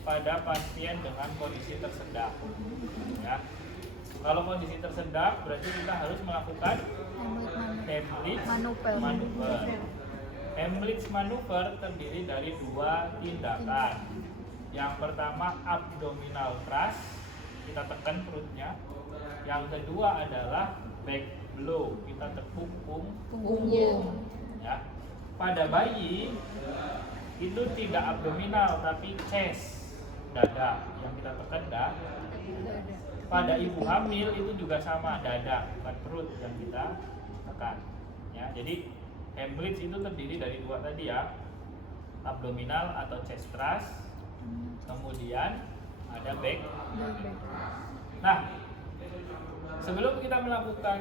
pada pasien dengan kondisi tersedak. Ya. Kalau kondisi tersedak berarti kita harus melakukan Heimlich manuver. Heimlich manuver terdiri dari dua tindakan. Yang pertama abdominal thrust, kita tekan perutnya. Yang kedua adalah back blow, kita tepuk punggung. Ya. Pada bayi itu tidak abdominal tapi chest, dada yang kita tekan dada. Pada ibu hamil itu juga sama, dada bukan perut yang kita tekan. Ya, jadi Heimlich itu terdiri dari dua tadi ya, abdominal atau chest thrust, kemudian ada back. Nah, sebelum kita melakukan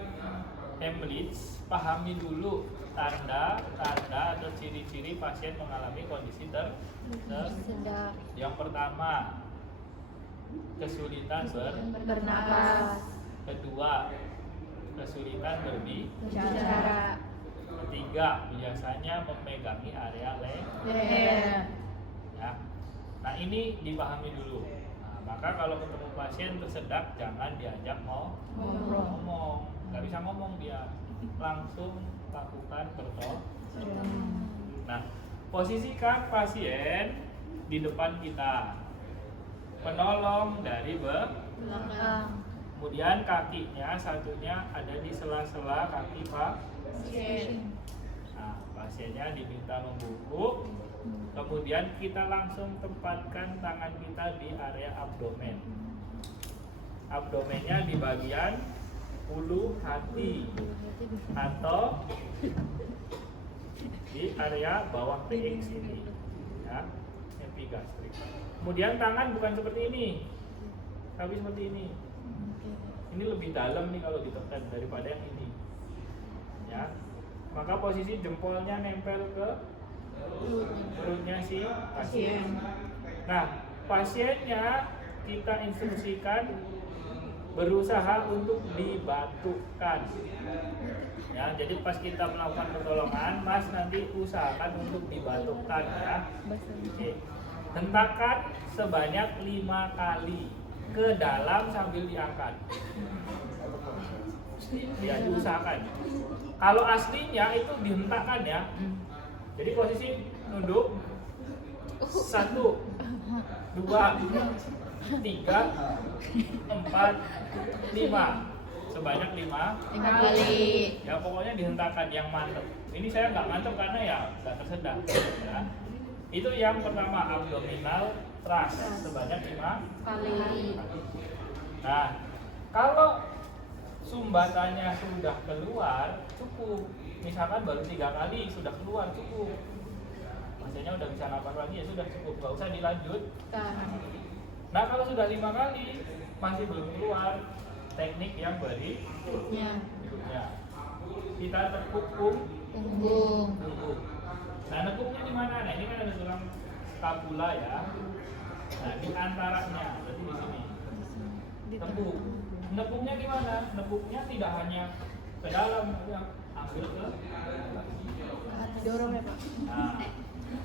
Heimlich, pahami dulu tanda atau ciri-ciri pasien mengalami kondisi tersedak. Yang pertama, kesulitan bernapas. Kedua, kesulitan berbicara. Ketiga, biasanya memegangi area leher. Ya. Nah, ini dipahami dulu. Nah, maka kalau ketemu pasien tersedak jangan diajak ngomong. Nggak bisa ngomong dia, langsung lakukan pertolongan. Nah, posisikan pasien di depan kita, penolong dari belakang. Kemudian kakinya satunya ada di sela-sela kaki pasien. Nah, pasiennya diminta membungkuk. Kemudian kita langsung tempatkan tangan kita di area abdomen. Abdomennya di bagian ulu hati atau di area bawah PX ini, ya, epigastrik. Kemudian tangan bukan seperti ini, tapi seperti ini. Ini lebih dalam nih kalau ditekan daripada yang ini. Ya, maka posisi jempolnya nempel ke perutnya si pasien. Nah, pasiennya kita instruksikan berusaha untuk dibatukkan. Ya, jadi pas kita melakukan pertolongan, Mas nanti usahakan untuk dibatukkan ya. Oke. Hentakan sebanyak 5 kali ke dalam sambil diangkat. Ya, diusahakan. Kalau aslinya itu dihentakkan ya. Jadi posisi nunduk 1, 2, 3, 4, 5, sebanyak 5 kali. Ya pokoknya dihentakkan yang mantep. Ini saya nggak mantep karena ya nggak tersedak. Ya. Itu yang pertama, abdominal thrust sebanyak 5 kali. Nah, kalau sumbatannya sudah keluar cukup. Misalkan baru 3 kali sudah keluar cukup. Pasiennya udah bisa napas lagi ya sudah cukup, nggak usah dilanjutkan. Nah, kalau sudah 5 kali masih belum keluar, teknik yang berikutnya. Kita tepuk punggung. Nah, nekuknya di mana? Nah, ini kan ada tulang scapula ya. Nah, di antaranya, berarti di sini. Tepuk. Nekuknya gimana? Nekuknya tidak hanya ke dalam, ya, ambil ke Dorong ya, Pak. Nah,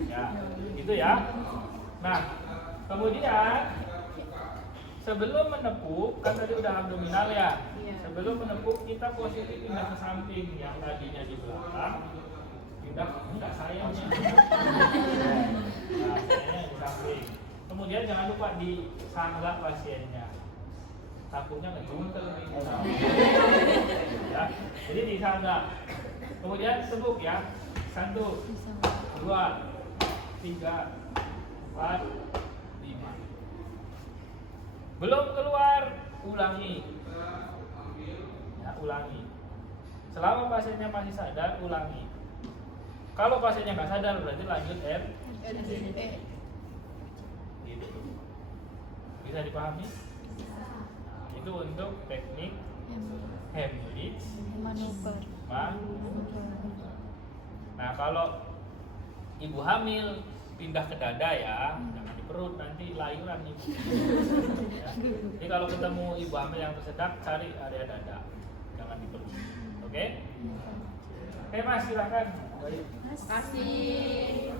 ya, gitu ya. Nah, kemudian sebelum menepuk, kan tadi udah abdominal ya. Sebelum menepuk kita posisi pindah ke samping, yang tadinya di belakang, pindah enggak sayangnya. Nah, sayangnya di samping. Kemudian jangan lupa disangga pasiennya. Takutnya ngejungkel nih. Ya, jadi disangga. Kemudian tepuk ya. 1, 2, 3, 4, 5. Belum keluar, ulangi. Ya, ulangi. Selama pasiennya masih sadar, ulangi. Kalau pasiennya nggak sadar, berarti lanjut gitu. Bisa dipahami? Itu untuk teknik Heimlich manuver. Nah, kalau ibu hamil pindah ke dada ya, jangan di perut, nanti lahiran ibu. Ya. Jadi kalau ketemu ibu hamil yang tersedak, cari area dada, jangan di perut. Oke? Oke Mas, silakan. Kasih.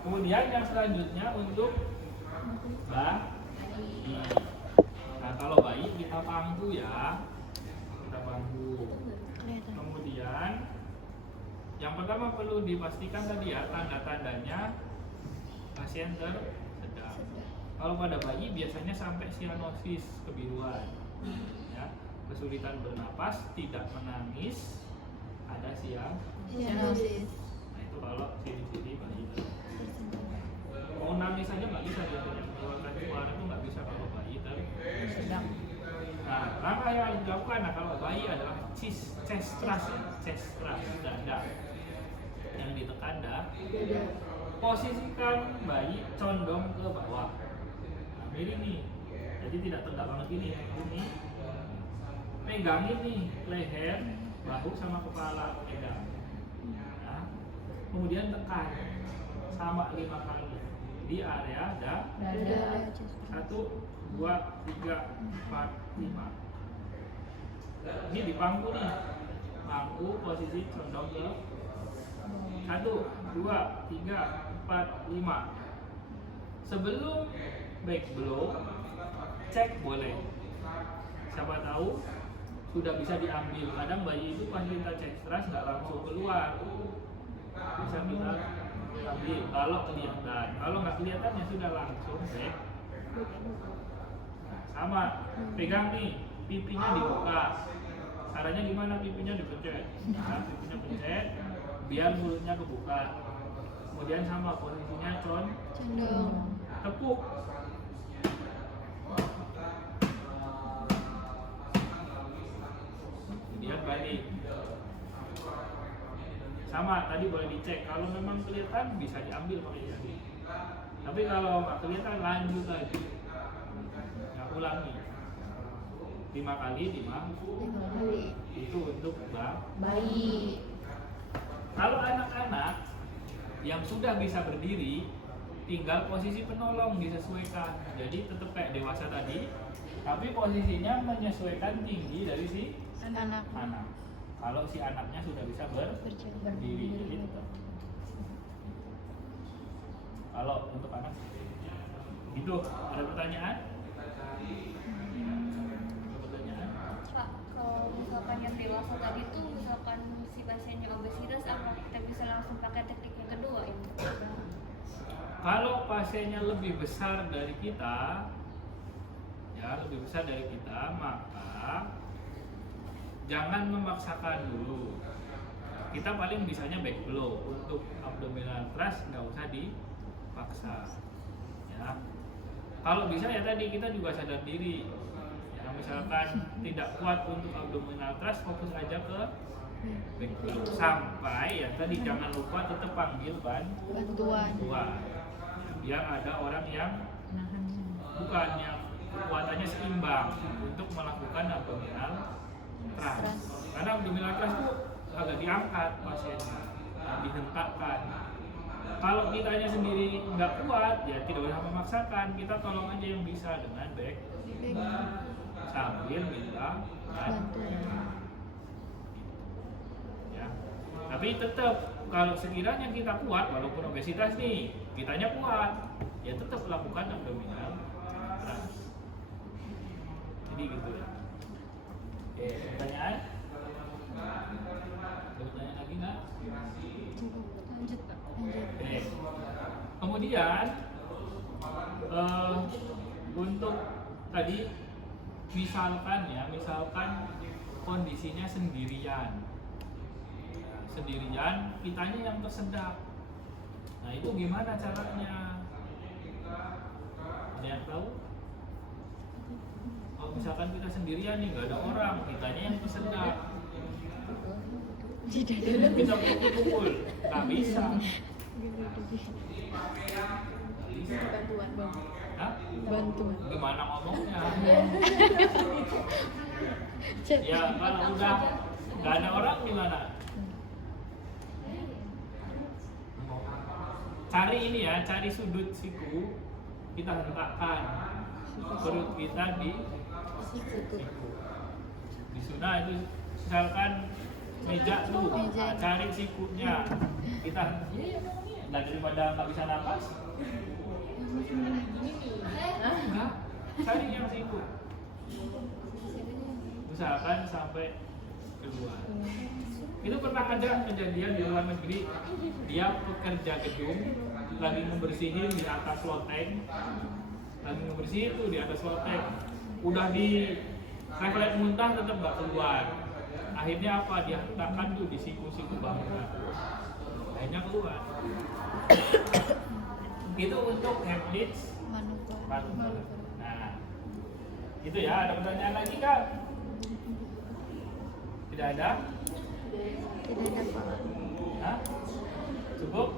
Kemudian yang selanjutnya untuk bayi. Nah kalau bayi kita pangku ya, kita pangku. Kemudian yang pertama perlu dipastikan tadi ya tanda-tandanya pasien tersedak. Kalau pada bayi biasanya sampai sianosis, kebiruan, ya, kesulitan bernapas, tidak menangis, ada Sianosis. Nah itu kalau ciri-ciri bayi. Mau nangis aja nggak bisa dia mengeluarkan suara itu nggak bisa kalau bayi tersedak. Nah langkah yang harus dilakukan kalau bayi adalah chest thrust, dada yang ditekan dah. Posisikan bayi condong ke bawah. Nah, miring nih. Jadi tidak tegak banget ini. Pegangin nih leher, bahu sama kepala pegang. Nah, kemudian tekan sama 5 kali di area dada. 1, 2, 3, 4, 5. Ini di pangku nih. Pangku posisi condong ke 1, 2, 3, 4, 5. Sebelum back blow, cek boleh. Siapa tahu sudah bisa diambil. Kadang bayi itu pas kita cek stres nggak langsung keluar. Bisa kita ambil kalau kelihatan. Kalau nggak kelihatan ya sudah langsung back. Nah, sama, pegang nih, pipinya dibuka. Caranya gimana? Pipinya dipencet. Nah, pipinya pencet, biar mulutnya kebuka. Kemudian sama posisinya Condong. tepuk. Kemudian balik. Sama, tadi boleh dicek. Kalau memang kelihatan bisa diambil pakai jari. Tapi kalau nggak kelihatan lanjut lagi. Nah, ulangi. 5 kali, 5. Itu untuk Bayi. Kalau anak-anak yang sudah bisa berdiri, tinggal posisi penolong disesuaikan. Jadi tetap kayak dewasa tadi, tapi posisinya menyesuaikan tinggi dari si Anak. Kalau si anaknya sudah bisa berdiri, jadi tetap. Kalau untuk anak, itu ada pertanyaan? Pak, kalau misalkan yang dewasa tadi tuh misalkan si pasiennya obesitas, apa kita bisa langsung pakai teknik yang kedua ini? Kalau pasiennya lebih besar dari kita, maka jangan memaksakan dulu. Kita paling bisanya back blow. Untuk abdominal thrust nggak usah dipaksa. Ya. Kalau bisa ya tadi kita juga sadar diri. Ya, misalkan tidak kuat untuk abdominal thrust, fokus aja ke back blow. Sampai ya tadi jangan lupa tetap panggil Bantuan. Biar ada orang yang yang kekuatannya seimbang untuk melakukan abdominal thrust. Karena abdominal thrust itu agak diangkat pasiennya, dihentakkan. Kalau kitanya sendiri nggak kuat, ya tidak usah memaksakan. Kita tolong aja yang bisa dengan back sambil minta bantuan. Ya. Tapi tetap kalau sekiranya kita kuat, walaupun obesitas nih, kitanya kuat, ya tetap lakukan abdominal thrust. Jadi gitu ya. Oke, pertanyaan? Ada pertanyaan lagi nggak? Lanjut Pak. Oke. Kemudian untuk tadi misalkan kondisinya sendirian, kitanya yang tersedak. Nah itu gimana caranya? Ada yang tahu? Kalau misalkan kita sendirian nih, nggak ada orang, kitanya yang tersedak. Kita pukul, nggak bisa. Bantuan, Bang. Hah? Bantuan. Gimana ngomongnya? Ya kalau udah nggak ada orang gimana? Cari sudut siku, kita hentakkan perut kita di siku. Di sana itu misalkan meja tuh, cari sikunya, kita daripada nggak bisa napas, cari yang siku. Misalkan sampai keluar. Itu pernah ada kejadian di luar negeri, dia pekerja gedung lagi membersihin di atas loteng, lagi membersihin itu di atas loteng, udah di refleks muntah tetap nggak keluar. Akhirnya apa, dia letakkan tuh di siku-siku bangunan, akhirnya keluar. Itu untuk Heimlich manuver. Nah, itu ya. Ada pertanyaan lagi kak? Tidak ada? Tidak ada Pak. Hah? Cukup?